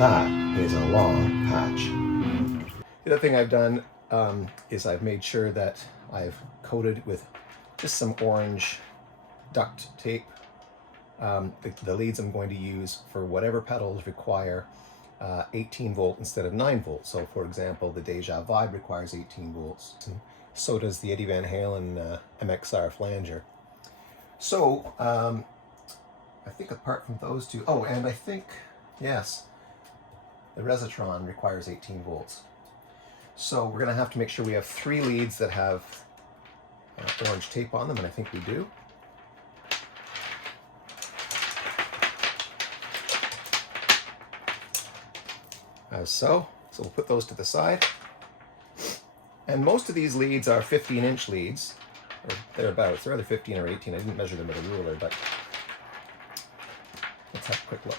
that is a long patch. The other thing I've done is I've made sure that I've coated with just some orange duct tape the leads I'm going to use for whatever pedals require 18 volt instead of 9 volts. So for example, the Deja Vibe requires 18 volts. And so does the Eddie Van Halen MXR flanger. So I think apart from those two, oh, and I think, yes, the Resitron requires 18 volts. So we're going to have to make sure we have 3 leads that have orange tape on them, and I think we do. As so. So we'll put those to the side. And most of these leads are 15-inch leads, or thereabouts. They're either 15 or 18. I didn't measure them with a ruler, but let's have a quick look.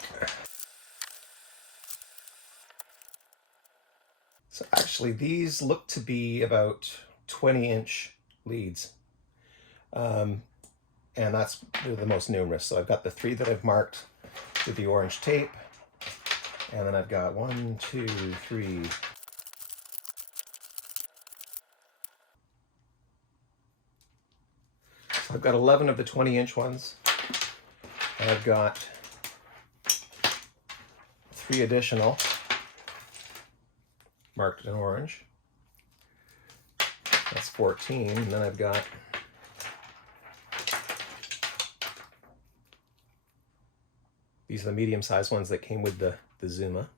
So actually, these look to be about 20-inch leads. And they're the most numerous. So I've got the 3 that I've marked with the orange tape. And then I've got 1, 2, 3. So I've got 11 of the 20-inch ones. And I've got 3 additional marked in orange. That's 14. And then I've got these are the medium-sized ones that came with the Zuma.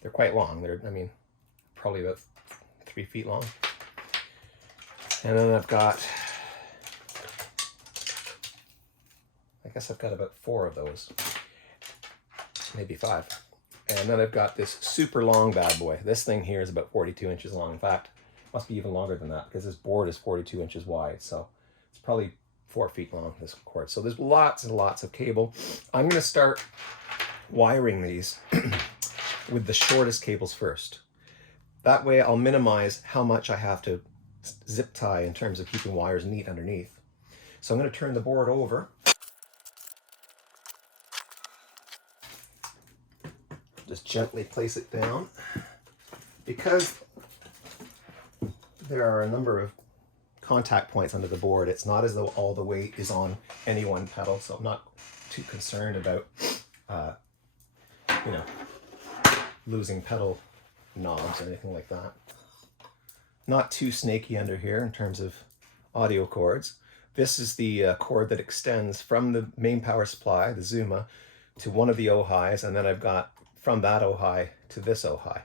They're quite long. They're, I mean, probably about 3 feet long. And then I've got, I guess I've got about 4 of those, maybe 5. And then I've got this super long bad boy. This thing here is about 42 inches long. In fact, it must be even longer than that because this board is 42 inches wide. So it's probably 4 feet long, this cord. So there's lots and lots of cable. I'm going to start wiring these with the shortest cables first. That way I'll minimize how much I have to zip tie in terms of keeping wires neat underneath. So I'm going to turn the board over. Just gently place it down. Because there are a number of contact points under the board, it's not as though all the weight is on any one pedal, so I'm not too concerned about losing pedal knobs or anything like that. Not too snaky under here in terms of audio cords. This is the cord that extends from the main power supply, the Zuma, to one of the Ojais, and then I've got from that Ojai to this Ojai.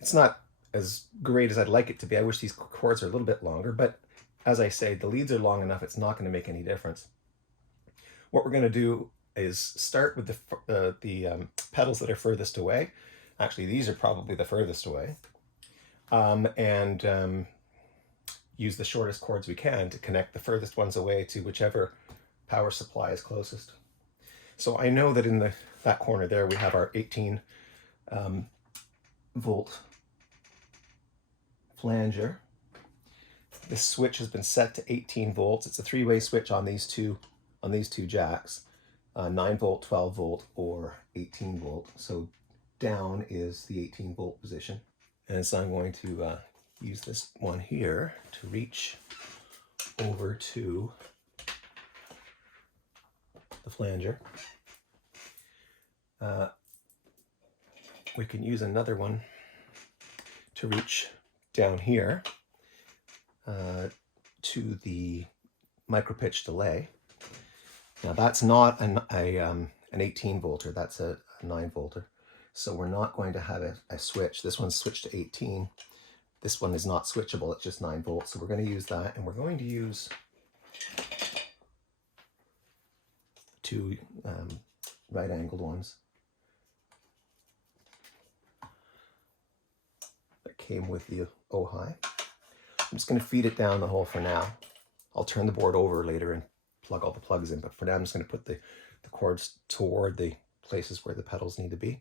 It's not as great as I'd like it to be. I wish these cords are a little bit longer, but as I say, the leads are long enough, it's not going to make any difference. What we're going to do is start with the pedals that are furthest away. Actually, these are probably the furthest away. And use the shortest cords we can to connect the furthest ones away to whichever power supply is closest. So I know that in that corner there we have our 18 volt flanger. This switch has been set to 18 volts. It's a 3-way switch on these two jacks, 9 volt, 12 volt, or 18 volt. So down is the 18 volt position. And so I'm going to use this one here to reach over to the flanger. We can use another one to reach down here to the micro pitch delay. Now that's not an 18 volter, that's a 9 volter. So we're not going to have a switch. This one's switched to 18. This one is not switchable, it's just 9 volts. So we're going to use that, and we're going to use 2 right-angled ones that came with the Ojai. I'm just going to feed it down the hole for now. I'll turn the board over later and plug all the plugs in, but for now I'm just going to put the cords toward the places where the pedals need to be.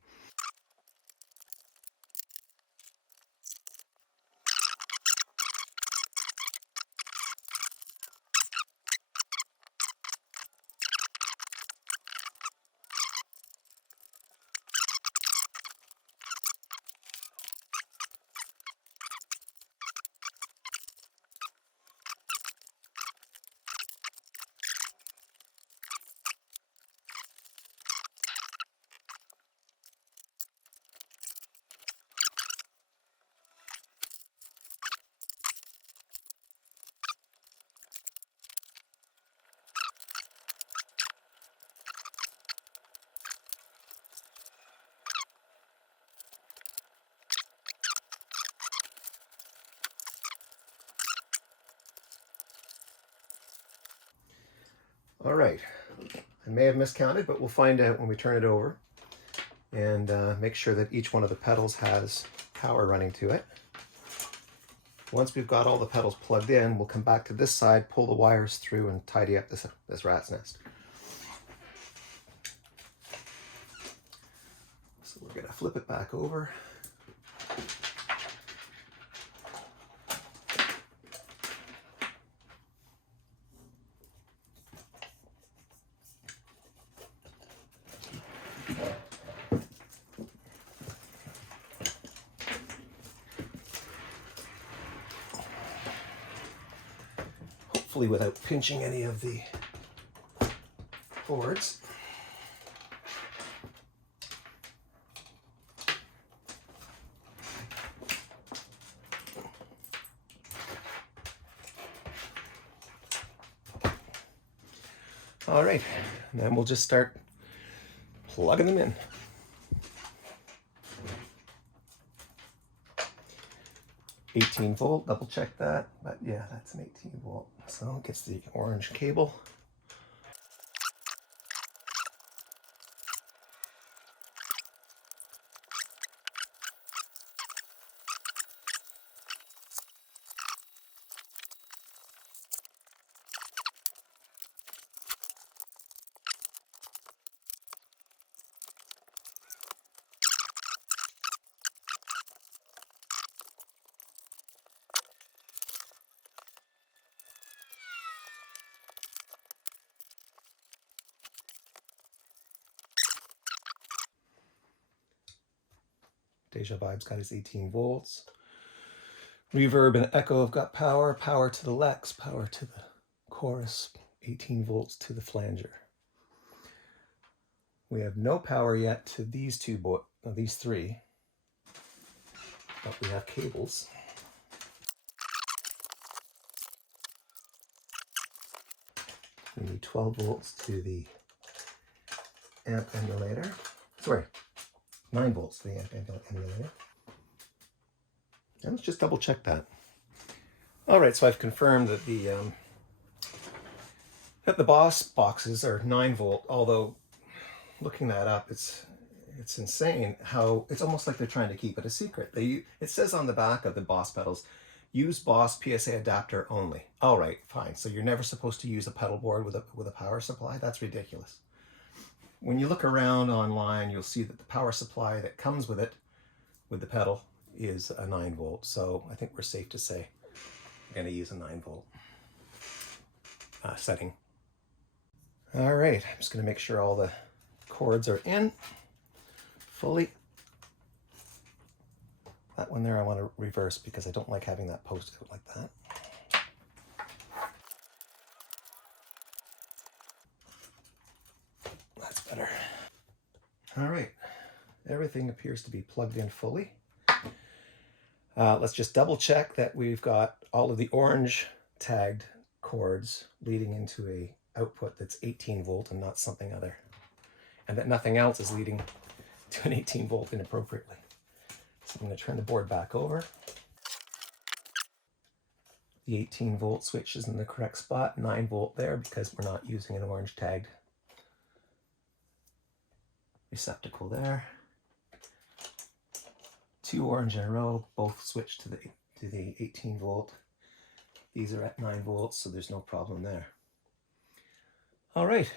All right, I may have miscounted, but we'll find out when we turn it over, and make sure that each one of the pedals has power running to it. Once we've got all the pedals plugged in, we'll come back to this side, pull the wires through, and tidy up this rat's nest. So we're gonna flip it back over. Hopefully without pinching any of the boards. All right, and then we'll just start plugging them in. $18-volt, double check that, but yeah, that's an 18-volt. So it gets the orange cable. Deja Vibe's got his 18 volts. Reverb and Echo have got power. Power to the Lex, power to the chorus, 18 volts to the flanger. We have no power yet to these these three, but we have cables. We need 12 volts to the amp emulator. Sorry, 9 volts to the amp emulator. And let's just double check that. All right, so I've confirmed that the Boss boxes are 9 volt, although looking that up, it's insane how it's almost like they're trying to keep it a secret. It says on the back of the Boss pedals, use Boss PSA adapter only. All right, fine. So you're never supposed to use a pedal board with a power supply? That's ridiculous. When you look around online, you'll see that the power supply that comes with it, with the pedal, is a 9 volt. So I think we're safe to say we're going to use a 9 volt setting. All right, I'm just going to make sure all the cords are in fully. That one there I want to reverse because I don't like having that post out like that. That's better. All right, everything appears to be plugged in fully. Let's just double check that we've got all of the orange tagged cords leading into a output that's 18 volt and not something other, and that nothing else is leading to an 18 volt inappropriately. So I'm going to turn the board back over. The 18 volt switch is in the correct spot, 9 volt there because we're not using an orange tagged receptacle there. 2 orange in a row, both switched to the 18 volt. These are at 9 volts, so there's no problem there. All right,